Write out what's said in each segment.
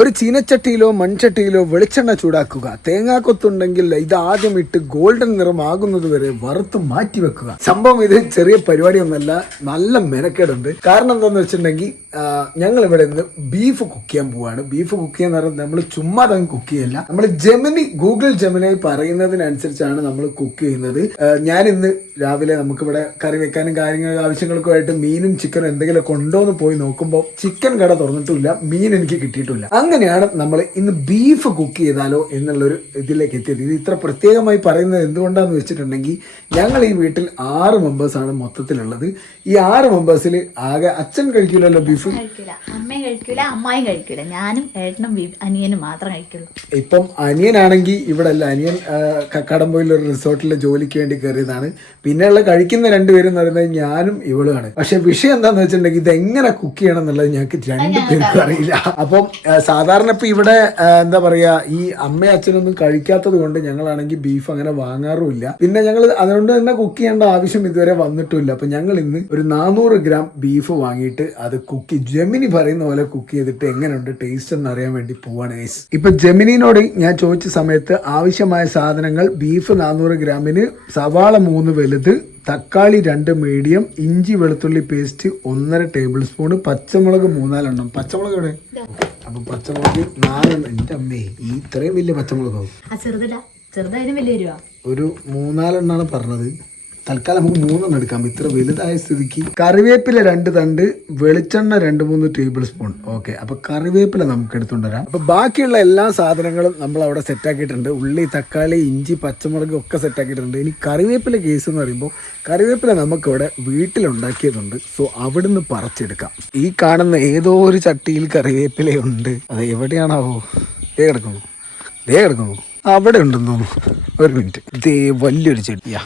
ഒരു ചീനച്ചട്ടിയിലോ മൺചട്ടിയിലോ വെളിച്ചെണ്ണ ചൂടാക്കുക. തേങ്ങാക്കൊത്തുണ്ടെങ്കിൽ ഇത് ആദ്യം ഇട്ട് ഗോൾഡൻ നിറമാകുന്നത് വരെ വറുത്ത് മാറ്റി വെക്കുക. സംഭവം ഇത് ചെറിയ പരിപാടിയൊന്നല്ല, നല്ല മെനക്കേടുണ്ട്. കാരണം എന്താന്ന് വെച്ചിട്ടുണ്ടെങ്കിൽ ഞങ്ങൾ ഇവിടെ നിന്ന് ബീഫ് കുക്ക് ചെയ്യാൻ പോവാണ്. ബീഫ് കുക്ക് ചെയ്യാന്ന് പറഞ്ഞാൽ നമ്മൾ ചുമ്മാ തന്നെ കുക്ക് ചെയ്യല്ല, നമ്മൾ ഗൂഗിൾ ജെമിനി പറയുന്നതിനനുസരിച്ചാണ് നമ്മൾ കുക്ക് ചെയ്യുന്നത്. ഞാൻ ഇന്ന് രാവിലെ നമുക്കിവിടെ കറി വെക്കാനും ആവശ്യങ്ങൾക്കും ആയിട്ട് മീനും ചിക്കനും എന്തെങ്കിലും കൊണ്ടോന്ന് പോയി നോക്കുമ്പോൾ ചിക്കൻ കട തുറന്നിട്ടില്ല, മീൻ എനിക്ക് കിട്ടിയിട്ടില്ല. അങ്ങനെയാണ് നമ്മൾ ഇന്ന് ബീഫ് കുക്ക് ചെയ്താലോ എന്നുള്ളൊരു ഇതിലേക്ക് എത്തിയത്. ഇത് ഇത്ര പ്രത്യേകമായി പറയുന്നത് എന്തുകൊണ്ടാന്ന് വെച്ചിട്ടുണ്ടെങ്കിൽ ഞങ്ങൾ ഈ വീട്ടിൽ 6 മെമ്പേഴ്സാണ് മൊത്തത്തിലുള്ളത്. ഈ 6 മെമ്പേഴ്സിൽ ആകെ അച്ഛൻ കഴിക്കില്ലല്ലോ ബീഫ്, അമ്മയും കഴിക്കില്ല, അമ്മായും കഴിക്കില്ല, ഞാനും ഏട്ടനും അനിയനും മാത്രം കഴിക്കുള്ളൂ. ഇപ്പം അനിയനാണെങ്കിൽ ഇവിടെ അല്ല, അനിയൻ കടമ്പയിലൊരു റിസോർട്ടിലെ ജോലിക്ക് വേണ്ടി കയറിയതാണ്. പിന്നെയുള്ള കഴിക്കുന്ന രണ്ടുപേരും എന്ന് പറയുന്നത് ഞാനും ഇവളുമാണ്. പക്ഷെ വിഷയം എന്താന്ന് വെച്ചിട്ടുണ്ടെങ്കിൽ ഇത് എങ്ങനെ കുക്ക് ചെയ്യണം എന്നുള്ളത് ഞങ്ങൾക്ക് രണ്ടുപേർക്കും അറിയില്ല. അപ്പം സാധാരണ ഇപ്പൊ ഇവിടെ എന്താ പറയാ, ഈ അമ്മയും അച്ഛനൊന്നും കഴിക്കാത്തത് കൊണ്ട് ഞങ്ങളാണെങ്കിൽ ബീഫ് അങ്ങനെ വാങ്ങാറുമില്ല. പിന്നെ ഞങ്ങൾ അതുകൊണ്ട് തന്നെ കുക്ക് ചെയ്യേണ്ട ആവശ്യം ഇതുവരെ വന്നിട്ടില്ല. അപ്പൊ ഞങ്ങൾ ഇന്ന് ഒരു 400 ഗ്രാം ബീഫ് വാങ്ങിയിട്ട് അത് ജെമിനി പറയുന്ന പോലെ കുക്ക് ചെയ്തിട്ട് എങ്ങനെയുണ്ട് ടേസ്റ്റ് എന്ന് അറിയാൻ വേണ്ടി പോവാണ് ഗൈസ്. ഇപ്പൊ ജെമിനിനോട് ഞാൻ ചോദിച്ച സമയത്ത് ആവശ്യമായ സാധനങ്ങൾ: ബീഫ് 400 ഗ്രാമിന്, സവാള 3 വലുത്, തക്കാളി 2 മീഡിയം, ഇഞ്ചി വെളുത്തുള്ളി പേസ്റ്റ് 1.5 ടേബിൾ സ്പൂൺ, പച്ചമുളക് 3-4 പച്ചമുളക് എവിടെ? അപ്പൊ പച്ചമുളക് 4. എന്റെ അമ്മേ, ഈ ഇത്രയും വലിയ പച്ചമുളകോ? ഒരു 3-4 പറഞ്ഞത്. തൽക്കാലം നമുക്ക് 3 എടുക്കാം, ഇത്ര വലുതായ സ്ഥിതിക്ക്. കറിവേപ്പില 2 തണ്ട്, വെളിച്ചെണ്ണ 2-3 ടേബിൾ സ്പൂൺ. ഓക്കെ, അപ്പൊ കറിവേപ്പില നമുക്ക് എടുത്തുകൊണ്ടുവരാം. അപ്പൊ ബാക്കിയുള്ള എല്ലാ സാധനങ്ങളും നമ്മൾ അവിടെ സെറ്റാക്കിയിട്ടുണ്ട്. ഉള്ളി, തക്കാളി, ഇഞ്ചി, പച്ചമുളക് ഒക്കെ സെറ്റാക്കിയിട്ടുണ്ട്. ഇനി കറിവേപ്പില കേസ് എന്ന് പറയുമ്പോൾ കറിവേപ്പില നമുക്കിവിടെ വീട്ടിലുണ്ടാക്കിയതുണ്ട്. സോ അവിടുന്ന് പറിച്ചെടുക്കാം. ഈ കാണുന്ന ഏതോ ഒരു ചട്ടിയിൽ കറിവേപ്പിലയുണ്ട്. അത് എവിടെയാണാവോ? കിടക്കുന്നു അവിടെ ഉണ്ടെന്ന് തോന്നുന്നു. ഒരു മിനിറ്റ്, ഇതേ വലിയൊരു ചട്ടിയാ.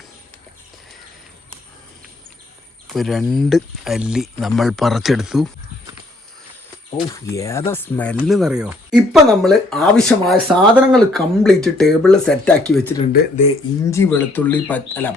2 അല്ലി നമ്മൾ പറിച്ചെടുത്തു. ഏതാ സ്മെല്ല് എന്നറിയോ? ഇപ്പൊ നമ്മൾ ആവശ്യമായ സാധനങ്ങൾ കംപ്ലീറ്റ് ടേബിളിൽ സെറ്റാക്കി വെച്ചിട്ടുണ്ട്. ഇഞ്ചി വെളുത്തുള്ളി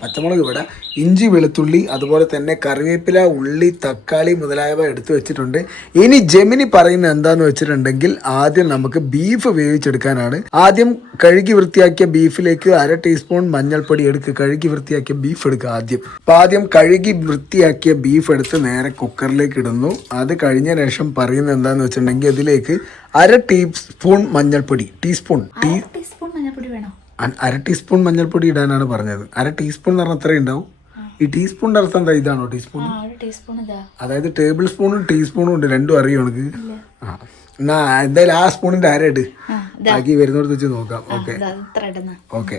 പച്ചമുളക് ഇവിടെ, ഇഞ്ചി വെളുത്തുള്ളി, അതുപോലെ തന്നെ കറിവേപ്പില, ഉള്ളി, തക്കാളി മുതലായവ എടുത്തു വെച്ചിട്ടുണ്ട്. ഇനി ജെമിനി പറയുന്നത് എന്താന്ന് വെച്ചിട്ടുണ്ടെങ്കിൽ ആദ്യം നമുക്ക് ബീഫ് വേവിച്ചെടുക്കാനാണ്. ആദ്യം കഴുകി വൃത്തിയാക്കിയ ബീഫിലേക്ക് 1/2 ടീസ്പൂൺ മഞ്ഞൾപ്പൊടി എടുക്കുക. കഴുകി വൃത്തിയാക്കിയ ബീഫ് എടുക്കുക ആദ്യം. അപ്പൊ ആദ്യം കഴുകി വൃത്തിയാക്കിയ ബീഫ് എടുത്ത് നേരെ കുക്കറിലേക്ക് ഇടുന്നു. അത് കഴിഞ്ഞ ശേഷം പറയുന്നത് എന്താന്ന് വെച്ചിട്ടുണ്ടെങ്കിൽ അതിലേക്ക് 1/2 ടീസ്പൂൺ മഞ്ഞൾപ്പൊടി. 1/2 ടീസ്പൂൺ മഞ്ഞൾപ്പൊടി ഇടാനാണ് പറഞ്ഞത്. 1/2 ടീസ്പൂൺ എന്ന് പറഞ്ഞാൽ അത്രയും ഉണ്ടാവും. ഈ ടീസ്പൂണിന്റെ അർത്ഥം എന്താ? ഇതാണോ ടീസ്പൂൺ? അതായത് ടേബിൾ സ്പൂണും ടീസ്പൂണും ഉണ്ട്, രണ്ടും അറിയോ എനിക്ക്? എന്നാ എന്തായാലും ആ സ്പൂണിന്റെ 1/2 ഇട്, ബാക്കി വരുന്നോടത്ത് വെച്ച് നോക്കാം. ഓക്കെ.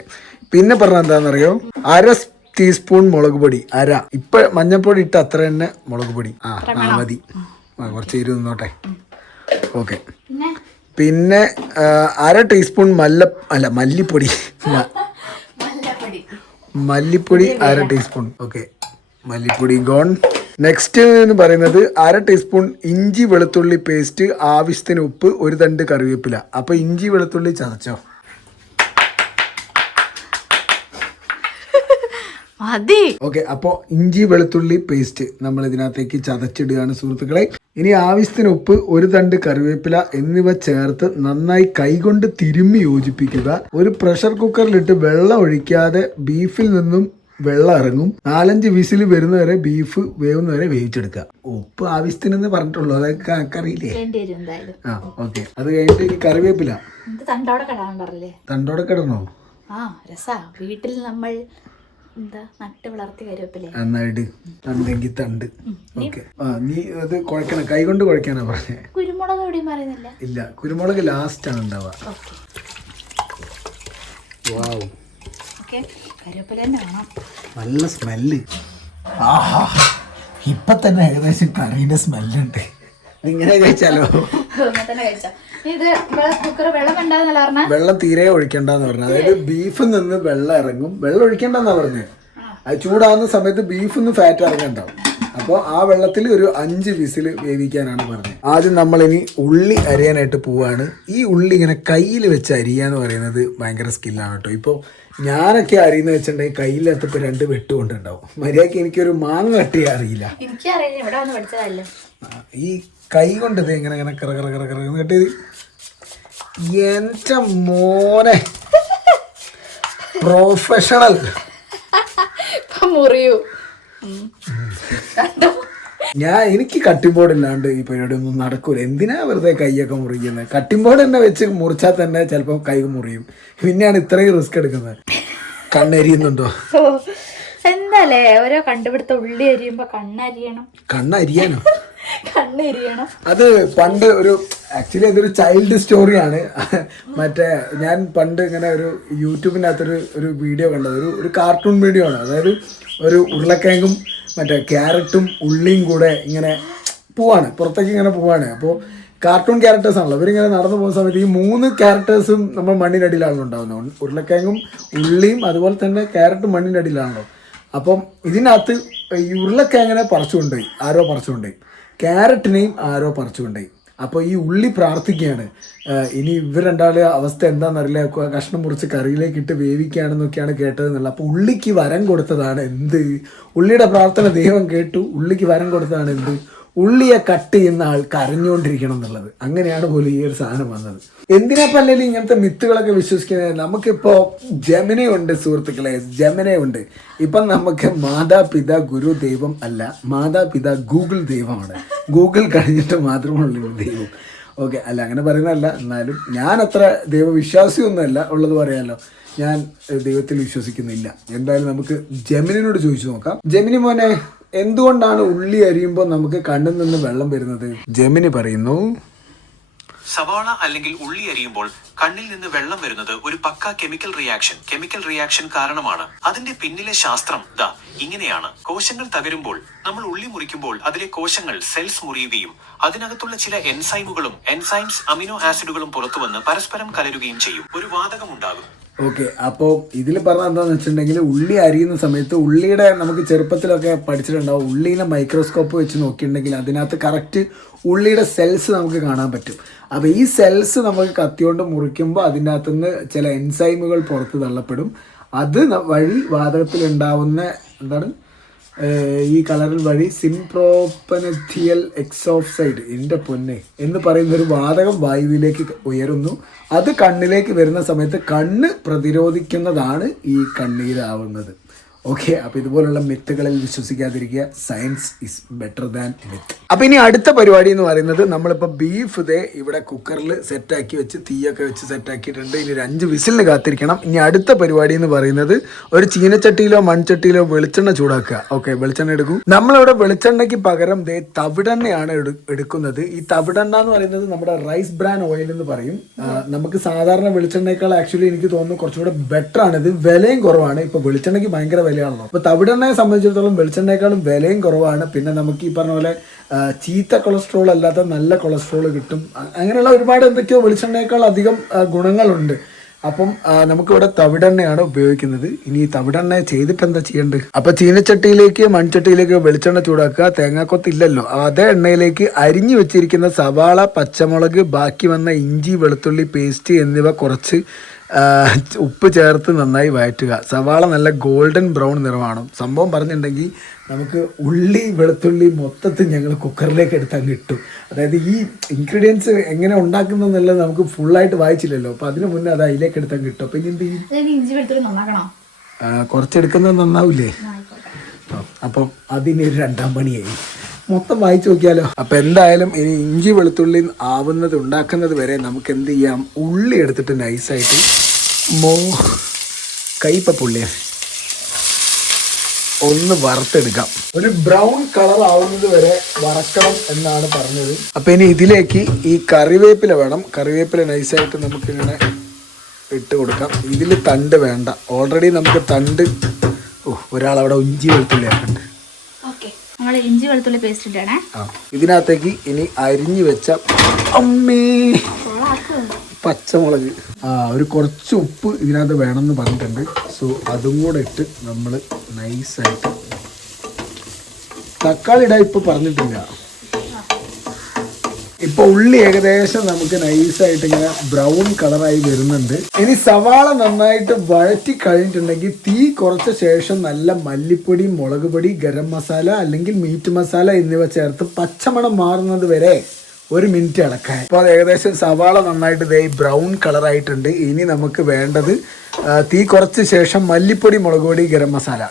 പിന്നെ പറഞ്ഞ എന്താണെന്നറിയോ? 1/2 ടീസ്പൂൺ മുളക് പൊടി. 1/2. ഇപ്പൊ മഞ്ഞൾപ്പൊടി ഇട്ട് അത്ര തന്നെ മുളക് പൊടി. മതി, കുറച്ച് ഇരുന്നോട്ടെ. ഓക്കെ. പിന്നെ 1/2 ടീസ്പൂൺ മല്ലിപ്പൊടി. മല്ലിപ്പൊടി 1/2 ടീസ്പൂൺ. ഓക്കെ, മല്ലിപ്പൊടി ഗോൺ. നെക്സ്റ്റ് എന്ന് പറയുന്നത് 1/2 ടീസ്പൂൺ ഇഞ്ചി വെളുത്തുള്ളി പേസ്റ്റ്, ആവശ്യത്തിന് ഉപ്പ്, 1 തണ്ട് കറിവേപ്പില. അപ്പൊ ഇഞ്ചി വെളുത്തുള്ളി ചതച്ചോ? ഓക്കെ, അപ്പോൾ ഇഞ്ചി വെളുത്തുള്ളി പേസ്റ്റ് നമ്മൾ ഇതിനകത്തേക്ക് ചതച്ചിടുകയാണ് സുഹൃത്തുക്കളെ. ഇനി ആവശ്യത്തിന് ഉപ്പ്, 1 തണ്ട് കറിവേപ്പില എന്നിവ ചേർത്ത് നന്നായി കൈകൊണ്ട് തിരുമ്മി യോജിപ്പിക്കുക. ഒരു പ്രഷർ കുക്കറിലിട്ട് വെള്ളം ഒഴിക്കാതെ ബീഫിൽ നിന്നും വെള്ളം ഇറങ്ങും. 4-5 വിസിൽ വരുന്നവരെ ബീഫ് വേവുന്നവരെ വേവിച്ചെടുക്കുക. ഉപ്പ് ആവശ്യത്തിനെന്ന് പറഞ്ഞിട്ടുള്ളൂ, അതൊക്കെ അറിയില്ലേ? ഓക്കെ. അത് കഴിഞ്ഞിട്ട് ഈ കറിവേപ്പില തണ്ടോടെ കിടണോ? വീട്ടിൽ നമ്മൾ നട്ട് വളർത്തി കരുവേപ്പില നന്നായിട്ട് തണ്ടെങ്കിൽ തണ്ട്. ഓക്കെ. നീ അത് കുഴക്കണം, കൈ കൊണ്ട് കുഴക്കാനാ പറഞ്ഞേ. കുരുമുളക് എവിടെയും പറയുന്നില്ല. ഇല്ല, കുരുമുളക് ലാസ്റ്റ് ആണ് ഉണ്ടാവുക. വാവ്, കരുവേപ്പില തന്നെ വേണം. നല്ല സ്മെല്ല്. ആഹാ, ഇപ്പൊ തന്നെ ഏകദേശം കറീന്റെ സ്മെല്ലുണ്ട്. ഇങ്ങനെ കഴിച്ചാലോ? വെള്ളം തീരെ ഒഴിക്കണ്ടെന്ന് പറഞ്ഞു. അതായത് ബീഫിൽ നിന്ന് വെള്ളം ഇറങ്ങും. വെള്ളം ഒഴിക്കണ്ടെന്നാ പറഞ്ഞത്. അത് ചൂടാകുന്ന സമയത്ത് ബീഫിൽ നിന്ന് ഫാറ്റ് ഇറങ്ങണ്ടാവും. അപ്പോൾ ആ വെള്ളത്തിൽ ഒരു 5 വിസിൽ വേവിക്കാനാണ് പറഞ്ഞത്. ആദ്യം നമ്മളിനി ഉള്ളി അരിയാനായിട്ട് പോവാണ്. ഈ ഉള്ളി ഇങ്ങനെ കയ്യിൽ വെച്ച് അരിയാന്ന് പറയുന്നത് ഭയങ്കര സ്കില്ലാണ് കേട്ടോ. ഇപ്പോൾ ഞാനൊക്കെ അരിയെന്ന് വെച്ചിട്ടുണ്ടെങ്കിൽ കയ്യിലെത്തപ്പോൾ 2 വെട്ട് കൊണ്ടുണ്ടാവും. മര്യാദക്ക് എനിക്കൊരു മാങ്ങ കട്ടി അറിയില്ല. ഈ കൈ കൊണ്ട് ഇത് ഇങ്ങനെ കറ കട്ട് ചെയ്ത് എന്റെ മോനെ പ്രൊഫഷണൽ. മുറിയൂ. എനിക്ക് കട്ടിംഗ് ബോർഡ് ഇല്ലാണ്ട് ഈ പരിപാടി ഒന്നും നടക്കൂല. എന്തിനാ വെറുതെ കൈയൊക്കെ മുറിക്കുന്നത്? കട്ടിംഗ് ബോർഡ് തന്നെ വെച്ച് മുറിച്ചാൽ തന്നെ ചിലപ്പോൾ കൈ മുറിയും. പിന്നെയാണ് ഇത്രയും റിസ്ക് എടുക്കുന്നത്. കണ്ണരിയുന്നുണ്ടോ? എന്താലേ ഓരോ കണ്ടുപിടുത്ത. ഉള്ളി അരിയുമ്പോ കണ്ണരിയണം. കണ്ണരിയാനോ? കണ്ണെരിയണം. അത് പണ്ട് ഒരു ആക്ച്വലി അതൊരു ചൈൽഡ് സ്റ്റോറിയാണ്. മറ്റേ ഞാൻ പണ്ട് ഇങ്ങനെ ഒരു യൂട്യൂബിനകത്തൊരു വീഡിയോ കണ്ടത്, ഒരു കാർട്ടൂൺ വീഡിയോ ആണ്. അതായത് ഒരു ഉരുളക്കിഴങ്ങും മറ്റേ ക്യാരറ്റും ഉള്ളിയും കൂടെ ഇങ്ങനെ പോവാണ്, പുറത്തേക്ക് ഇങ്ങനെ പോവാണ്. അപ്പോൾ കാർട്ടൂൺ ക്യാരക്ടേഴ്സ് ആണല്ലോ ഇവരിങ്ങനെ നടന്നു പോകുന്ന സമയത്ത് ഈ 3 ക്യാരക്ടേഴ്സും നമ്മൾ മണ്ണിനടിയിലാണല്ലോ ഉണ്ടാകുന്നത്. ഉരുളക്കിഴങ്ങും ഉള്ളിയും അതുപോലെ തന്നെ ക്യാരറ്റും മണ്ണിനടിയിലാണല്ലോ. അപ്പം ഇതിനകത്ത് ഈ ഉരുളക്കിഴങ്ങിനെ പറിച്ചുകൊണ്ടുപോയി, ആരോ പറിച്ചുകൊണ്ടുപോയി. ക്യാരറ്റിനെയും ആരോ പറിച്ചുകൊണ്ടുപോയി. അപ്പോൾ ഈ ഉള്ളി പ്രാർത്ഥിക്കുകയാണ്, ഇനി ഇവർ രണ്ടാളുടെ അവസ്ഥ എന്താണെന്നറിയില്ല, കഷ്ണം മുറിച്ച് കറിയിലേക്ക് ഇട്ട് വേവിക്കുകയാണെന്നൊക്കെയാണ് കേട്ടതെന്നുള്ള. അപ്പോൾ ഉള്ളിക്ക് വരം കൊടുത്തതാണ് എന്ത്? ഉള്ളിയുടെ പ്രാർത്ഥന ദൈവം കേട്ടു. ഉള്ളിക്ക് വരം കൊടുത്തതാണ് എന്ത്? ഉള്ളിയെ കട്ട് ചെയ്യുന്ന ആൾ കരഞ്ഞുകൊണ്ടിരിക്കണം എന്നുള്ളത്. അങ്ങനെയാണ് പോലും ഈ ഒരു സാധനം വന്നത്. എന്തിനാപ്പം അല്ലെങ്കിൽ ഇങ്ങനത്തെ മിത്തുകളൊക്കെ വിശ്വസിക്കുന്നത്? നമുക്കിപ്പോൾ ജെമിനി ഉണ്ട് സുഹൃത്തുക്കളെ, ജെമിനി ഉണ്ട്. ഇപ്പം നമുക്ക് മാതാപിതാ ഗുരു ദൈവം അല്ല, മാതാപിതാ ഗൂഗിൾ ദൈവമാണ്. ഗൂഗിൾ കഴിഞ്ഞിട്ട് മാത്രമുള്ളൊരു ദൈവം. ഓക്കെ, അല്ല അങ്ങനെ പറയുന്നതല്ല, എന്നാലും ഞാൻ അത്ര ദൈവവിശ്വാസിയൊന്നുമല്ല, ഉള്ളത് പറയാമല്ലോ. ഞാൻ ദൈവത്തിൽ വിശ്വസിക്കുന്നില്ല. എന്തായാലും നമുക്ക് ജെമിനിനോട് ചോദിച്ചു നോക്കാം. ജെമിനി മോനെ, എന്തുകൊണ്ടാണ് ഉള്ളി അരിയുമ്പോൾ നമുക്ക് കണ്ണിൽ നിന്ന് വെള്ളം വരുന്നത്? ജെമിനി പറയുന്നു, സവാള അല്ലെങ്കിൽ ഉള്ളി അരിയുമ്പോൾ കണ്ണിൽ നിന്ന് വെള്ളം വരുന്നത് ഒരു പക്ക കെമിക്കൽ റിയാക്ഷൻ കാരണമാണ്. അതിന്റെ പിന്നിലെ ശാസ്ത്രം ഇങ്ങനെയാണ്. കോശങ്ങൾ തകരുമ്പോൾ നമ്മൾ ഉള്ളി മുറിക്കുമ്പോൾ അതിലെ കോശങ്ങൾ സെൽസ് മുറിയുകയും അതിനകത്തുള്ള ചില എൻസൈംസ് അമിനോ ആസിഡുകളും പുറത്തുവന്ന് പരസ്പരം കലരുകയും ചെയ്യും. ഒരു വാതകം ഉണ്ടാകും. ഓക്കെ, അപ്പോൾ ഇതിൽ പറഞ്ഞാൽ എന്താണെന്ന് വെച്ചിട്ടുണ്ടെങ്കിൽ ഉള്ളി അരിയുന്ന സമയത്ത് ഉള്ളിയുടെ നമുക്ക് ചെറുപ്പത്തിലൊക്കെ പഠിച്ചിട്ടുണ്ടാവും, ഉള്ളീനെ മൈക്രോസ്കോപ്പ് വെച്ച് നോക്കിയിട്ടുണ്ടെങ്കിൽ അതിനകത്ത് കറക്റ്റ് ഉള്ളിയുടെ സെൽസ് നമുക്ക് കാണാൻ പറ്റും. അപ്പോൾ ഈ സെൽസ് നമുക്ക് കത്തിയോണ്ട് മുറിക്കുമ്പോൾ അതിൻ്റെ അകത്തുനിന്ന് ചില എൻസൈമുകൾ പുറത്ത് തള്ളപ്പെടും. അത് വഴി വാതകത്തിലുണ്ടാവുന്ന എന്താണ് ഈ കളറിൽ വഴി സിംപ്രോപ്പനഥിയൽ എക്സോക്സൈഡ്, എൻ്റെ പൊന്നെ എന്ന് പറയുന്നൊരു വാതകം വായുവിലേക്ക് ഉയരുന്നു. അത് കണ്ണിലേക്ക് വരുന്ന സമയത്ത് കണ്ണ് പ്രതിരോധിക്കുന്നതാണ് ഈ കണ്ണീരാവുന്നത്. ഓക്കെ, അപ്പോൾ ഇതുപോലുള്ള മിത്തുകളിൽ വിശ്വസിക്കാതിരിക്കുക. Science is better than myth. അപ്പോൾ ഇനി അടുത്ത പരിപാടി എന്ന് പറയുന്നത്, നമ്മളിപ്പോൾ ബീഫ് ഇവിടെ കുക്കറിൽ സെറ്റാക്കി വെച്ച് തീയൊക്കെ വെച്ച് സെറ്റാക്കിയിട്ടുണ്ട്. ഇനി ഒരു 5 വിസിലിന് കാത്തിരിക്കണം. ഇനി അടുത്ത പരിപാടി എന്ന് പറയുന്നത് ഒരു ചീനച്ചട്ടിയിലോ മൺചട്ടിയിലോ വെളിച്ചെണ്ണ ചൂടാക്കുക. ഓക്കെ, വെളിച്ചെണ്ണ എടുക്കും. നമ്മളിവിടെ വെളിച്ചെണ്ണയ്ക്ക് പകരം തവിടെണ്ണയാണ് എടുക്കുന്നത്. ഈ തവിടെണ്ണ എന്ന് പറയുന്നത് നമ്മുടെ റൈസ് ബ്രാൻ ഓയിൽ എന്ന് പറയും. നമുക്ക് സാധാരണ വെളിച്ചെണ്ണയേക്കാൾ ആക്ച്വലി എനിക്ക് തോന്നുന്നു കുറച്ചുകൂടെ ബെറ്റർ ആണ്. ഇത് വിലയും കുറവാണ്. ഇപ്പോൾ വെളിച്ചെണ്ണയ്ക്ക് ഭയങ്കര വിലയാണല്ലോ. അപ്പോൾ തവിടെണ്ണയെ സംബന്ധിച്ചിടത്തോളം വെളിച്ചെണ്ണയേക്കാളും വിലയും കുറവാണ്. പിന്നെ നമുക്ക് ഈ പറഞ്ഞ പോലെ ചീത്ത കൊളസ്ട്രോൾ അല്ലാത്ത നല്ല കൊളസ്ട്രോൾ കിട്ടും. അങ്ങനെയുള്ള ഒരുപാട് എന്തൊക്കെയോ വെളിച്ചെണ്ണയേക്കാൾ അധികം ഗുണങ്ങളുണ്ട്. അപ്പം നമുക്കിവിടെ തവിടെണ്ണയാണ് ഉപയോഗിക്കുന്നത്. ഇനി തവിടെണ്ണ ചെയ്തിട്ട് എന്താ ചെയ്യേണ്ടത്? അപ്പോൾ ചീനച്ചട്ടിയിലേക്ക് മൺചട്ടിയിലേക്ക് വെളിച്ചെണ്ണ ചൂടാക്കുക. തേങ്ങാക്കൊത്തില്ലല്ലോ, അതേ എണ്ണയിലേക്ക് അരിഞ്ഞു വെച്ചിരിക്കുന്ന സവാള, പച്ചമുളക്, ബാക്കി വന്ന ഇഞ്ചി, വെളുത്തുള്ളി പേസ്റ്റ് എന്നിവ കുറച്ച് ഉപ്പ് ചേർത്ത് നന്നായി വഴറ്റുക. സവാള നല്ല ഗോൾഡൻ ബ്രൗൺ നിറമാണ്. സംഭവം പറഞ്ഞിട്ടുണ്ടെങ്കിൽ നമുക്ക് ഉള്ളി വെളുത്തുള്ളി മൊത്തത്തിൽ ഞങ്ങൾ കുക്കറിലേക്ക് എടുത്താൽ കിട്ടും. അതായത് ഈ ഇൻഗ്രീഡിയൻസ് എങ്ങനെ ഉണ്ടാക്കുന്നതെന്നുള്ളത് നമുക്ക് ഫുള്ളായിട്ട് വായിച്ചില്ലല്ലോ. അപ്പോൾ അതിന് മുന്നേ അത് അതിലേക്ക് എടുത്താൽ കിട്ടും. അപ്പോൾ ഇനി എന്ത് ചെയ്യും? കുറച്ചെടുക്കുന്നത് നന്നാവില്ലേ? അപ്പം അതിന് ഒരു 2ാം പണിയായി. മൊത്തം വായിച്ചു നോക്കിയാലോ. അപ്പം എന്തായാലും ഇനി ഇഞ്ചി വെളുത്തുള്ളി ഉണ്ടാക്കുന്നത് വരെ നമുക്ക് എന്ത് ചെയ്യാം? ഉള്ളി എടുത്തിട്ട് നൈസായിട്ട് കൈപ്പുള്ളി ഒന്ന് വറുത്തെടുക്കാം. ഒരു ബ്രൗൺ കളർ ആവുന്നത് വരെ വറക്കണം എന്നാണ് പറഞ്ഞത്. അപ്പം ഇനി ഇതിലേക്ക് ഈ കറിവേപ്പില വേണം. കറിവേപ്പില നൈസായിട്ട് നമുക്കിങ്ങനെ ഇട്ട് കൊടുക്കാം. ഇതിൽ തണ്ട് വേണ്ട. ഓൾറെഡി നമുക്ക് തണ്ട് ഒരാളവിടെ ഇഞ്ചി വെളുത്തുള്ളി ആക്കുന്നുണ്ട്. ഇഞ്ചി വെളുത്തുള്ളി പേസ്റ്റ് ഇടണേ. ഇതിനകത്തേക്ക് ഇനി അരിഞ്ഞു വെച്ച പച്ചമുളക്, ഒരു കുറച്ച് ഉപ്പ് ഇതിനകത്ത് വേണമെന്ന് പറഞ്ഞിട്ടുണ്ട്. സോ അതും കൂടെ ഇട്ട് നമ്മൾ നൈസായിട്ട്, തക്കാളി ഇടാൻ ഇപ്പോൾ പറഞ്ഞിട്ടില്ല. ഇപ്പോൾ ഉള്ളി ഏകദേശം നമുക്ക് നൈസായിട്ട് ഇങ്ങനെ ബ്രൗൺ കളറായി വരുന്നുണ്ട്. ഇനി സവാള നന്നായിട്ട് വഴറ്റി കഴിഞ്ഞിട്ടുണ്ടെങ്കിൽ തീ കുറച്ച ശേഷം നല്ല മല്ലിപ്പൊടി, മുളക് പൊടി, ഗരം മസാല അല്ലെങ്കിൽ മീറ്റ് മസാല എന്നിവ ചേർത്ത് പച്ചമണം മാറുന്നത് വരെ 1 മിനിറ്റ് ഇളക്കാൻ. അപ്പോൾ ഏകദേശം സവാള നന്നായിട്ട് ദേ ബ്രൗൺ കളറായിട്ടുണ്ട്. ഇനി നമുക്ക് വേണ്ടത് തീ കുറച്ച് ശേഷം മല്ലിപ്പൊടി, മുളക് പൊടി, ഗരം മസാല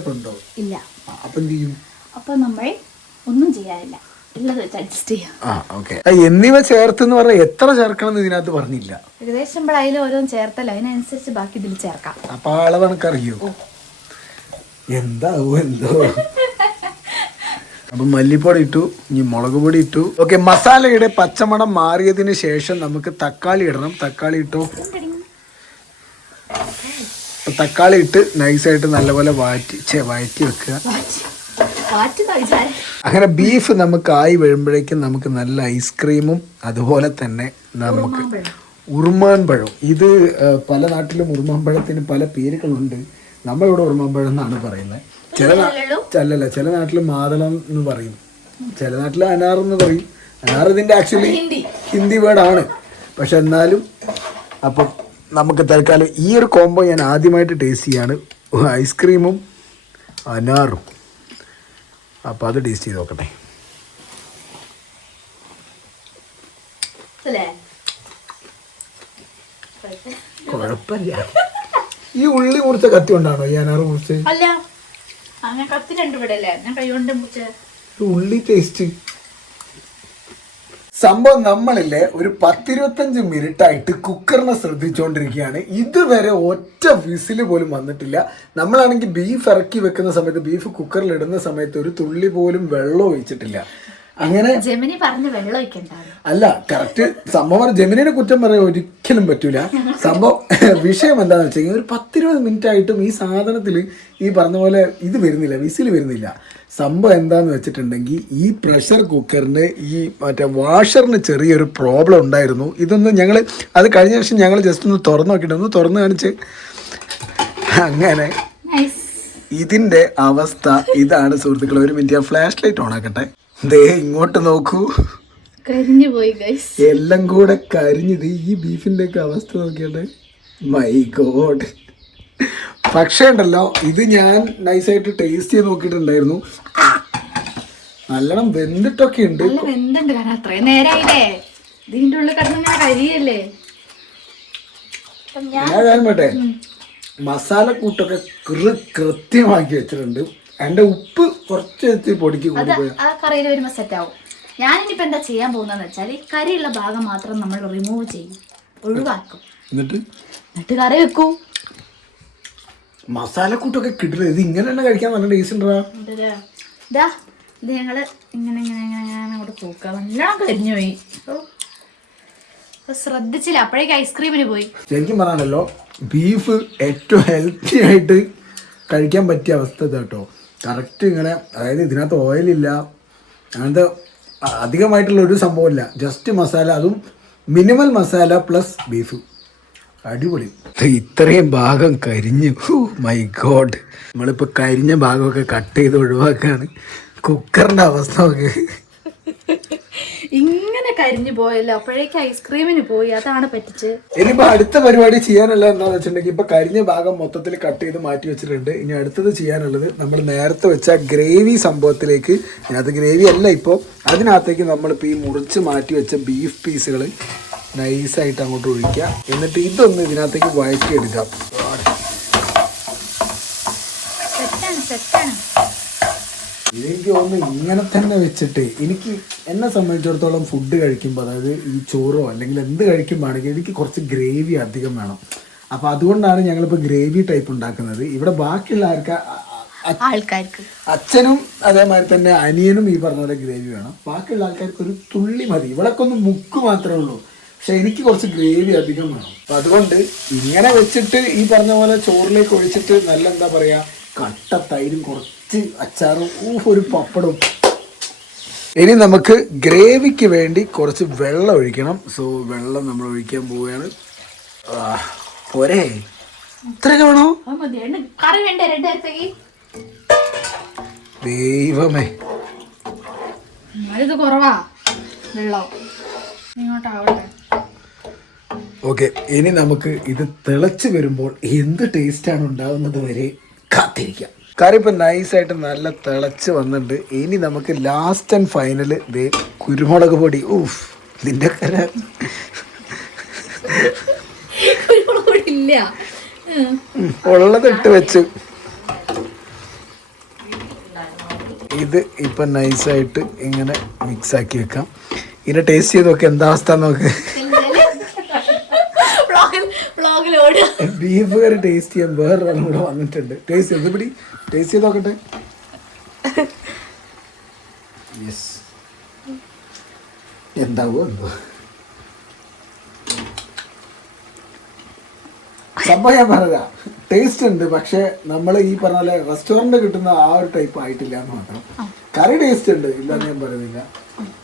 ഒക്കെ ഉണ്ടോ? ഇല്ല. അപ്പം എന്ത് ചെയ്യും? അപ്പോൾ നമ്മൾ ഒന്നും ചെയ്യാനില്ല, ഉള്ളത് വെച്ച് അഡ്ജസ്റ്റ് ചെയ്യാം. ഓക്കെ. എന്നിവ ചേർത്തെന്ന് പറഞ്ഞാൽ എത്ര ചേർക്കണം എന്ന് ഇതിനകത്ത് പറഞ്ഞില്ല. ഏകദേശം നമ്മൾ അതിൽ ഓരോന്ന് ചേർത്തല്ലോ, അതിനനുസരിച്ച് ബാക്കി ഇതിൽ ചേർക്കാം. അപ്പൊ അളവ് കണക്കറിയോ? എന്താവോ എന്തോ. അപ്പം മല്ലിപ്പൊടി ഇട്ടു, ഇനി മുളക് പൊടി ഇട്ടു. ഓക്കെ, മസാലയുടെ പച്ചമണം മാറിയതിന് ശേഷം നമുക്ക് തക്കാളി ഇടണം. തക്കാളി ഇട്ടു. തക്കാളി ഇട്ട് നൈസായിട്ട് നല്ലപോലെ വഴറ്റി വെക്കുക. അങ്ങനെ ബീഫ് നമുക്ക് ആയി വരുമ്പോഴേക്കും നമുക്ക് നല്ല ഐസ്ക്രീമും അതുപോലെ തന്നെ നമുക്ക് ഉറുമാൻപഴം. ഇത് പല നാട്ടിലും ഉറുമാൻപഴത്തിന് പല പേരുകളുണ്ട്. നമ്മളിവിടെ ഉറുമാൻപഴം എന്നാണ് പറയുന്നത്. ചില നാട്ടിൽ മാതളം എന്ന് പറയും, ചില നാട്ടിൽ അനാർ എന്ന് പറയും. അനാർ ഇതിൻ്റെ ആക്ച്വലി ഹിന്ദി വേർഡാണ്. പക്ഷെ എന്നാലും അപ്പം നമുക്ക് തൽക്കാലം ഈ ഒരു കോംബോ ഞാൻ ആദ്യമായിട്ട് ടേസ്റ്റ് ചെയ്യാണ്, ഐസ്ക്രീമും അനാറും. അപ്പോൾ അത് ടേസ്റ്റ് ചെയ്ത് നോക്കട്ടെ. കുഴപ്പമില്ല. ഈ ഉള്ളി മുറിച്ച കത്തി കൊണ്ടാണോ ഈ അനാറ് മുറിച്ച്? അല്ല, കത്തി രണ്ടുപേടല്ലേ, ഞാൻ കൈകൊണ്ട് മുറിച്ച ഉള്ളി ടേസ്റ്റ്. സംഭവം നമ്മളില്ലേ ഒരു 10-25 മിനിറ്റ് ആയിട്ട് കുക്കറിനെ ശ്രദ്ധിച്ചുകൊണ്ടിരിക്കുകയാണ്. ഇതുവരെ ഒറ്റ വിസിൽ പോലും വന്നിട്ടില്ല. നമ്മളാണെങ്കിൽ ബീഫ് ഇറക്കി വെക്കുന്ന സമയത്ത്, ബീഫ് കുക്കറിൽ ഇടുന്ന സമയത്ത് ഒരു തുള്ളി പോലും വെള്ളം ഒഴിച്ചിട്ടില്ല. അങ്ങനെ ജെമിനി പറഞ്ഞ് വെള്ളം ഒഴിക്കണ്ട. അല്ല, കറക്റ്റ് സംഭവം. ജെമിനിനെ കുറ്റം പറയാൻ ഒരിക്കലും പറ്റൂല. സംഭവം വിഷയം എന്താണെന്ന് വെച്ച് കഴിഞ്ഞാൽ ഒരു 10-20 മിനിറ്റ് ആയിട്ടും ഈ സാധനത്തിൽ ഈ പറഞ്ഞ പോലെ ഇത് വരുന്നില്ല, വിസിൽ വരുന്നില്ല. സംഭവം എന്താന്ന് വെച്ചിട്ടുണ്ടെങ്കിൽ ഈ പ്രഷർ കുക്കറിന് ഈ മറ്റേ വാഷറിന് ചെറിയൊരു പ്രോബ്ലം ഉണ്ടായിരുന്നു. ഇതൊന്ന് ഞങ്ങൾ അത് കഴിഞ്ഞ ശേഷം ഞങ്ങൾ ജസ്റ്റ് ഒന്ന് തുറന്നു നോക്കിയിട്ട് തുറന്ന് കാണിച്ച്. അങ്ങനെ ഇതിൻ്റെ അവസ്ഥ ഇതാണ് സുഹൃത്തുക്കളെ. 1 മിനിറ്റ്, ഫ്ലാഷ് ലൈറ്റ് ഓൺ ആക്കട്ടെ. ദേ ഇങ്ങോട്ട് നോക്കൂ, കരിഞ്ഞു പോയി ഗൈസ്. എല്ലാം കൂടെ കരിഞ്ഞത്. ഈ ബീഫിൻ്റെ ഒക്കെ അവസ്ഥ നോക്കിയാട്ടെ. My God. പക്ഷേ ഉണ്ടല്ലോ, ഇത് ഞാൻ നൈസായിട്ട് ടേസ്റ്റ് ചെയ്ത് നോക്കിയിട്ടുണ്ടായിരുന്നു. നല്ലോണം വെന്തിട്ടൊക്കെ ഉണ്ട്. അത്രയും നേരമായില്ലേ ഇതിന്റെ ഉള്ളിൽ കിടന്ന കരിയല്ലേ. ഞാൻ വേട്ടെ മസാല കൂട്ടൊക്കെ കൃത്യമാക്കി വെച്ചിട്ടുണ്ട്. എൻ്റെ ഉപ്പ് കുറച്ച് പൊടിക്ക് കൂടി ആ കറിയിൽ വരുമ്പോൾ സെറ്റ് ആവും. ഞാനിനിപ്പോ എന്താ ചെയ്യാൻ പോകുന്നതെന്ന് വെച്ചാൽ ഈ കരിയുള്ള ഭാഗം മാത്രം നമ്മൾ റിമൂവ് ചെയ്യും, ഒഴിവാക്കും. എന്നിട്ട് കറി വെക്കൂ. മസാലക്കൂട്ടൊക്കെ കിട്ടില്ല. ഇത് ഇങ്ങനെ തന്നെ കഴിക്കാൻ നല്ല ടേസ്റ്റ് ഉണ്ടാ. ഇത് ഞങ്ങള് ഇങ്ങനെ ഇങ്ങനെ ഇങ്ങനെ അങ്ങോട്ട് പൂക്കുക. നല്ലോണം കരിഞ്ഞു പോയി. ശ്രദ്ധിച്ചില്ല, അപ്പോഴേക്ക് ഐസ്ക്രീമിന് പോയി. ശരിക്കും പറയാനല്ലോ ബീഫ് ഏറ്റവും ഹെൽത്തി ആയിട്ട് കഴിക്കാൻ പറ്റിയ അവസ്ഥ കേട്ടോ. കറക്റ്റ് ഇങ്ങനെ, അതായത് ഇതിനകത്ത് ഓയിലില്ല, അങ്ങനത്തെ അധികമായിട്ടുള്ള ഒരു സംഭവമില്ല. ജസ്റ്റ് മസാല, അതും മിനിമൽ മസാല പ്ലസ് ബീഫ്. അടിപൊളി. ഇത്രയും ഭാഗം കരിഞ്ഞു. My God. നമ്മളിപ്പോൾ കരിഞ്ഞ ഭാഗമൊക്കെ കട്ട് ചെയ്ത് ഒഴിവാക്കാണ്. കുക്കറിൻ്റെ അവസ്ഥ ഒക്കെ ഇങ്ങനെ കരിഞ്ഞു പോയല്ലോ, അപ്പോഴേക്ക് ഐസ്ക്രീമിന് പോയി. അതാണ് പറ്റിച്ച്. ഇനിയിപ്പോ അടുത്ത പരിപാടി ചെയ്യാനുള്ളത് എന്താണെന്ന് വെച്ചിട്ടുണ്ടെങ്കിൽ ഇപ്പൊ കരിഞ്ഞ ഭാഗം മൊത്തത്തിൽ കട്ട് ചെയ്ത് മാറ്റി വെച്ചിട്ടുണ്ട്. ഇനി അടുത്തത് ചെയ്യാനുള്ളത് നമ്മൾ നേരത്തെ വെച്ച ഗ്രേവി സംഭവത്തിലേക്ക്, അത് ഗ്രേവി അല്ല ഇപ്പോൾ, അതിനകത്തേക്ക് നമ്മളിപ്പോൾ ഈ മുറിച്ച് മാറ്റി വെച്ച ബീഫ് പീസുകൾ നൈസായിട്ട് അങ്ങോട്ട് ഒഴിക്കുക. എന്നിട്ട് ഇതൊന്ന് ഇതിനകത്തേക്ക് വഴറ്റിയെടുക്കാം. ഇതെനിക്ക് തോന്നുന്നു ഇങ്ങനെ തന്നെ വെച്ചിട്ട്, എനിക്ക് എന്നെ സംബന്ധിച്ചിടത്തോളം ഫുഡ് കഴിക്കുമ്പോൾ, അതായത് ഈ ചോറോ അല്ലെങ്കിൽ എന്ത് കഴിക്കുമ്പോഴാണെങ്കിൽ എനിക്ക് കുറച്ച് ഗ്രേവി അധികം വേണം. അപ്പോൾ അതുകൊണ്ടാണ് ഞങ്ങളിപ്പോൾ ഗ്രേവി ടൈപ്പ് ഉണ്ടാക്കുന്നത്. ഇവിടെ ബാക്കിയുള്ള ആൾക്കാർക്ക്, അച്ഛനും അതേമാതിരി തന്നെ അനിയനും ഈ പറഞ്ഞ പോലെ ഗ്രേവി വേണം. ബാക്കിയുള്ള ആൾക്കാർക്ക് ഒരു തുള്ളി മതി. ഇവിടൊക്കെ ഒന്ന് മുക്ക് മാത്രമേ ഉള്ളൂ, പക്ഷെ എനിക്ക് കുറച്ച് ഗ്രേവി അധികം വേണം. അപ്പം അതുകൊണ്ട് ഇങ്ങനെ വെച്ചിട്ട് ഈ പറഞ്ഞ പോലെ ചോറിലേക്ക് ഒഴിച്ചിട്ട് നല്ല എന്താ പറയുക, കട്ട തൈരും കുറച്ച് അച്ചാറും ഒരു പപ്പടവും. ഇനി നമുക്ക് ഗ്രേവിക്ക് വേണ്ടി കുറച്ച് വെള്ളം ഒഴിക്കണം. സോ വെള്ളം നമ്മൾ ഒഴിക്കാൻ പോവുകയാണ്. പോരേ, ഇത്രയൊക്കെ വേണോ? ദൈവമേ, ഇത് കുറവാ വെള്ളം. ഓക്കെ, ഇനി നമുക്ക് ഇത് തിളച്ച് വരുമ്പോൾ എന്ത് ടേസ്റ്റാണ് ഉണ്ടാകുന്നത് വരെ കാത്തിരിക്കാം. കറി ഇപ്പം നൈസായിട്ട് നല്ല തിളച്ച് വന്നിട്ടുണ്ട്. ഇനി നമുക്ക് ലാസ്റ്റ് ആൻഡ് ഫൈനൽ കുരുമുളക് പൊടി. ഊഫ്, ഇതിൻ്റെ കര കുരുമുളക് പൊടി ഇല്ല. ഉള്ളതിട്ട് വെച്ച് ഇത് ഇപ്പം നൈസായിട്ട് ഇങ്ങനെ മിക്സാക്കി വെക്കാം. ഇതിനെ ടേസ്റ്റ് ചെയ്ത് നോക്ക്, എന്താ അവസ്ഥ നോക്ക്. ബീഫ് കറി ടേസ്റ്റ് ചെയ്യാൻ വേറൊരാളും കൂടെ വന്നിട്ടുണ്ട്. ടേസ്റ്റ് ചെയ്ത് പിടി, ടേസ്റ്റ് ചെയ്ത് നോക്കട്ടെ. യെസ്, എന്താവോ എന്തോ സംഭവം ഞാൻ പറഞ്ഞ ടേസ്റ്റ് ഉണ്ട്. പക്ഷെ നമ്മൾ ഈ പറഞ്ഞ പോലെ റെസ്റ്റോറൻറ്റ് കിട്ടുന്ന ആ ഒരു ടൈപ്പ് ആയിട്ടില്ല എന്ന് മാത്രം. കറി ടേസ്റ്റ് ഉണ്ട്, ഇല്ലാന്ന് ഞാൻ പറയുന്നില്ല.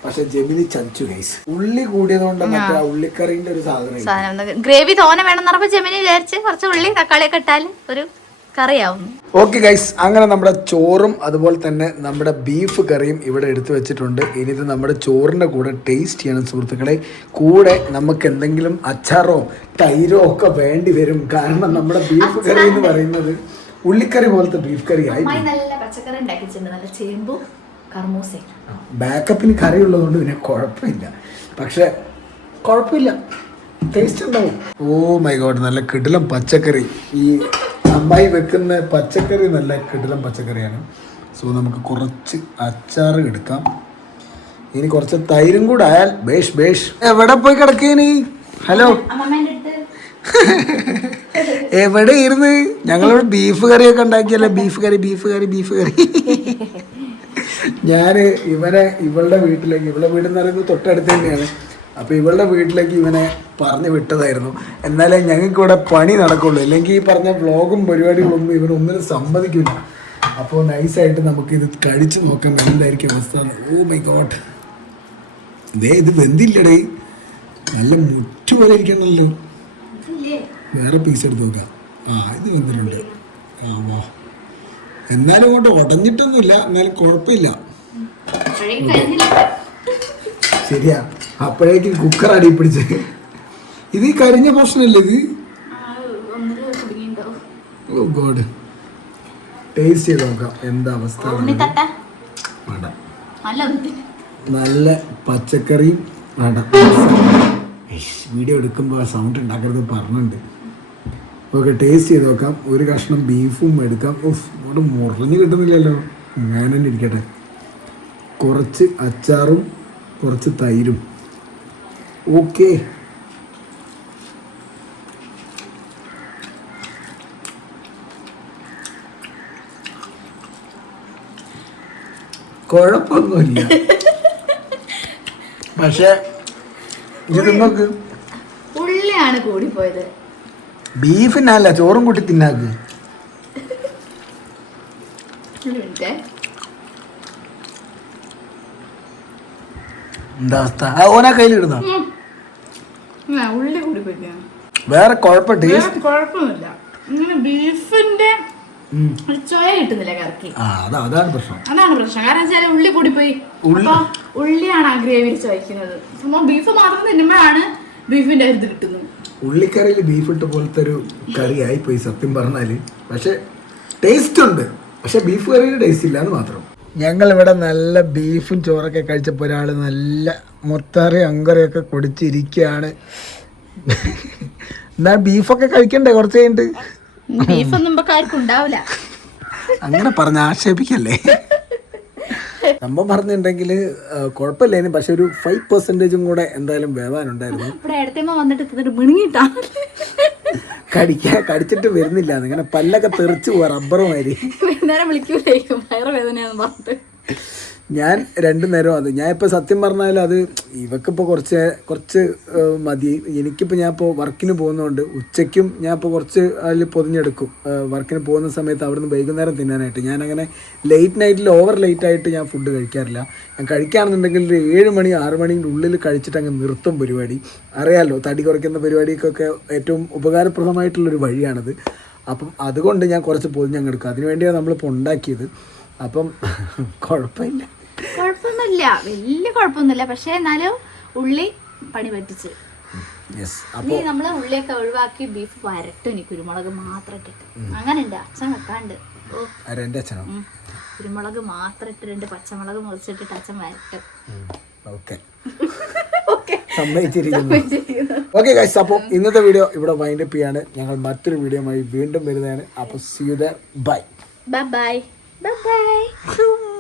പക്ഷെ ജെമിനി ചതിച്ചു ഗൈസ്. ഉള്ളി കൂടിയത് കൊണ്ട് മറ്റേ ഉള്ളിക്കറിന്റെ ഒരു സാധനം, ഗ്രേവി തോനെ വേണം പറഞ്ഞപ്പോ ജെമിനി വിചാരിച്ച് കുറച്ച് ഉള്ളി തക്കാളിയൊക്കെ ഇട്ടാൽ ഒരു കറിയാവും. ഓക്കെ ഗൈസ്, അങ്ങനെ നമ്മുടെ ചോറും അതുപോലെ തന്നെ നമ്മുടെ ബീഫ് കറിയും ഇവിടെ എടുത്തു വെച്ചിട്ടുണ്ട്. ഇനി ഇത് നമ്മുടെ ചോറിൻ്റെ കൂടെ ടേസ്റ്റ് ചെയ്യണം സുഹൃത്തുക്കളെ. കൂടെ നമുക്ക് എന്തെങ്കിലും അച്ചാറോ തൈരോ ഒക്കെ വേണ്ടി വരും. കാരണം നമ്മുടെ ബീഫ് കറി എന്ന് പറയുന്നത് ഉള്ളിക്കറി പോലത്തെ ബീഫ് കറി ആയി. നല്ല പച്ചക്കറി ഉണ്ടാക്കിയിട്ടുണ്ട്, നല്ല ചേമ്പും കർമൂസയും. ബാക്കപ്പിന് കറി ഉള്ളതുകൊണ്ട് പിന്നെ കുഴപ്പമില്ല. പക്ഷെ കുഴപ്പമില്ല, ടേസ്റ്റ് ഉണ്ടാവും. ഓ മൈ ഗോഡ്, നല്ല കിടിലം പച്ചക്കറി. ഈ അമ്മായി വെക്കുന്ന പച്ചക്കറി നല്ല കിടിലം പച്ചക്കറിയാണ്. സോ നമുക്ക് കുറച്ച് അച്ചാർ എടുക്കാം. ഇനി കുറച്ച് തൈരും കൂടെ ആയാൽ ബേഷ് ബേഷ്. എവിടെ പോയി കിടക്കേനി? ഹലോ, എവിടെ ഇരുന്ന്? ഞങ്ങളിവിടെ ബീഫ് കറിയൊക്കെ ഉണ്ടാക്കിയല്ലേ. ബീഫ് കറി ബീഫ് കറി ബീഫ് കറി. ഞാൻ ഇവളുടെ വീട്ടിലേക്ക്, ഇവളുടെ വീടെന്ന് പറയുന്നത് തൊട്ടടുത്ത് തന്നെയാണ്. അപ്പോൾ ഇവളുടെ വീട്ടിലേക്ക് ഇവനെ പറഞ്ഞു വിട്ടതായിരുന്നു. എന്നാലേ ഞങ്ങൾക്ക് ഇവിടെ പണി നടക്കുള്ളൂ. അല്ലെങ്കിൽ ഈ പറഞ്ഞ വ്ളോഗും പരിപാടികളൊന്നും ഇവനൊന്നിനും സമ്മതിക്കില്ല. അപ്പോൾ നൈസായിട്ട് നമുക്കിത് കഴിച്ച് നോക്കാം എന്തായിരിക്കും അവസ്ഥ. ഓ മൈ ഗോഡ്, ഇത് വെന്തില്ലടേ, നല്ല മുറ്റു പോലെ ഇരിക്കണമല്ലോ. വേറെ പീസ് എടുത്ത് നോക്കാം. ഇത് വെന്തിട്ടുണ്ട്. വാ, എന്നാലും അങ്ങോട്ട് ഉടഞ്ഞിട്ടൊന്നുമില്ല, എന്നാലും കുഴപ്പമില്ല. ശരിയാ, അപ്പോഴേക്കും കുക്കർ അടി പിടിച്ച്. ഇത് ഈ കരിഞ്ഞ പോർഷനല്ലേ ഇത്? ഓ ഗോഡ്, ടേസ്റ്റ് ചെയ്ത് നോക്കാം എന്താ അവസ്ഥ. നല്ല പച്ചക്കറിയും വീഡിയോ എടുക്കുമ്പോൾ സൗണ്ട് ഉണ്ടാക്കരുത് പറഞ്ഞിട്ടുണ്ട്. ഓക്കെ, ടേസ്റ്റ് ചെയ്ത് നോക്കാം. ഒരു കഷ്ണം ബീഫും എടുക്കാം. ഓഫ്, അങ്ങോട്ട് മുറിഞ്ഞ് കിട്ടുന്നില്ലല്ലോ. ഞാൻ തന്നെ ഇരിക്കട്ടെ. കുറച്ച് അച്ചാറും കുറച്ച് തൈരും. ഓക്കെ, കുഴപ്പമൊന്നുമില്ല. പക്ഷെ ഇത് നോക്ക്, ഉള്ളിയാണ് കൂടിപ്പോയത്. ബീഫിനല്ല, ചോറും കൂട്ടി തിന്നാക്ക്. എന്താ അവസ്ഥ? ഓനാ കയ്യിലിടുന്ന ഉള്ളി കൂടിപ്പോയി. വേറെ കുഴപ്പമൊന്നുമില്ല. ഇങ്ങനെ ബീഫിന്റെ ചോയ കിട്ടുന്നില്ല കറക്കി. അതാണ് പ്രശ്നം. കാരണം വെച്ചാൽ ഉള്ളി കൂടിപ്പോയി. ഉള്ളിയാണ് ആ ഗ്രേവിയിൽ ചോദിക്കുന്നത്. ബീഫ് മാത്രം തിന്നുമ്പോഴാണ് ബീഫിന്റെ ഇത് കിട്ടുന്നത്. ഉള്ളിക്കറിയിൽ ബീഫ് ഇട്ട പോലത്തെ ഒരു കറി ആയിപ്പോയി സത്യം പറഞ്ഞാല്. പക്ഷെ ടേസ്റ്റ് ഉണ്ട്, പക്ഷെ ബീഫ് കറിയുടെ ടേസ്റ്റ് ഇല്ല എന്ന് മാത്രം. ഞങ്ങളിവിടെ നല്ല ബീഫും ചോറൊക്കെ കഴിച്ചപ്പോൾ ഒരാൾ നല്ല മുത്താറി അങ്കറിയൊക്കെ കുടിച്ചിരിക്കുകയാണ്. എന്നാ ബീഫൊക്കെ കഴിക്കണ്ടേ കുറച്ച് കഴിഞ്ഞിട്ട്? ബീഫൊന്നും ആർക്കും ഉണ്ടാവില്ല. അങ്ങനെ പറഞ്ഞ ആക്ഷേപിക്കല്ലേ. സംഭവം പറഞ്ഞിട്ടുണ്ടെങ്കിൽ കുഴപ്പമില്ലേനും, പക്ഷെ ഒരു 5% കൂടെ എന്തായാലും വേവാനുണ്ടായിരുന്നു. കടിച്ചിട്ട് വരുന്നില്ല, ഇങ്ങനെ പല്ലൊക്കെ തെറിച്ച് പോവാ റബ്ബർ മാതിരി. ഞാൻ 2 നേരം അത് ഞാനിപ്പോൾ സത്യം പറഞ്ഞാൽ അത് ഇവക്കിപ്പോൾ കുറച്ച് മതി. എനിക്കിപ്പോൾ ഞാനിപ്പോൾ വർക്കിന് പോകുന്നതുകൊണ്ട് ഉച്ചയ്ക്കും ഞാനിപ്പോൾ കുറച്ച് അതിൽ പൊതിഞ്ഞെടുക്കും. വർക്കിന് പോകുന്ന സമയത്ത് അവിടുന്ന് വൈകുന്നേരം തിന്നാനായിട്ട്. ഞാനങ്ങനെ ലേറ്റ് നൈറ്റിൽ ഓവർ ലേറ്റായിട്ട് ഞാൻ ഫുഡ് കഴിക്കാറില്ല. ഞാൻ കഴിക്കുകയാണെന്നുണ്ടെങ്കിൽ ഒരു 7 മണി 6 മണിൻ്റെ ഉള്ളിൽ കഴിച്ചിട്ട് അങ്ങ് നിർത്തും പരിപാടി. അറിയാമല്ലോ, തടി കുറയ്ക്കുന്ന പരിപാടിക്കൊക്കെ ഏറ്റവും ഉപകാരപ്രദമായിട്ടുള്ളൊരു വഴിയാണത്. അപ്പം അതുകൊണ്ട് ഞാൻ കുറച്ച് പൊതിഞ്ഞങ്ങെടുക്കും. അതിനുവേണ്ടിയാണ് നമ്മളിപ്പോൾ ഉണ്ടാക്കിയത്. അപ്പം കുഴപ്പമില്ല, വലിയ കുഴപ്പമൊന്നുമില്ല. പക്ഷെ എന്നാലും ഉള്ളി പണി പറ്റിച്ച്. നമ്മള് ഉള്ളിയൊക്കെ ഒഴിവാക്കി ബീഫ് വരട്ടും. ഇനി കുരുമുളക് മാത്രം ഇട്ടിട്ട് അങ്ങനെ ഉണ്ട്. അച്ഛൻ വെക്കാണ്ട് കുരുമുളക് മാത്രം ഇട്ട് 2 പച്ചമുളക് മുറിച്ചിട്ടിട്ട് അച്ഛൻ വരട്ടും. ഓക്കെ ഓക്കെ സമ്മതിച്ചിരിക്കുന്നു. ഓക്കെ ഗൈസ്, അപ്പോൾ ഇന്നത്തെ വീഡിയോ ഇവിടെ വൈൻഡപ്പ് ചെയ്യാണ്. ഞങ്ങൾ മറ്റൊരു വീഡിയോയുമായി വീണ്ടും വരുന്നതാണ്. അപ്പോൾ see you there. Bye bye bye bye by.